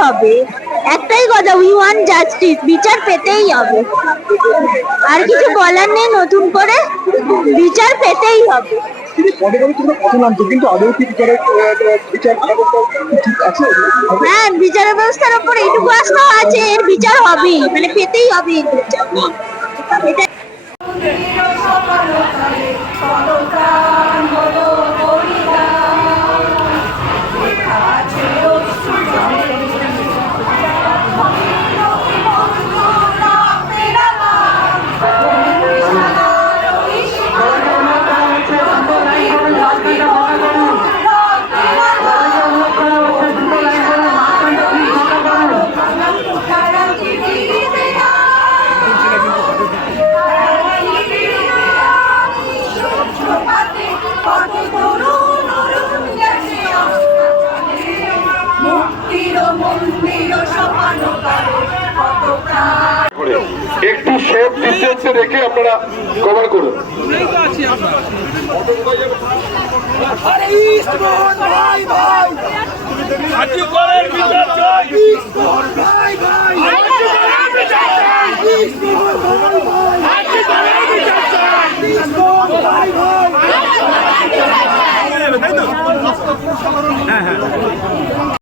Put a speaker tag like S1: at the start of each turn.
S1: হবে একটাই কথা উই ওয়ান্ট জাস্টিস বিচার পেতেই হবে আর কিছু বলার নেই নতুন করে বিচার পেতেই হবে হ্যাঁ বিচার ব্যবস্থার উপর এইটুকু আস্থাও আছে এর বিচার হবেই মানে পেতেই হবে এটা
S2: একটু শর্ট ডিস্টেন্সে রেখে আপনারা কভার করুন।
S3: ভাই বিচার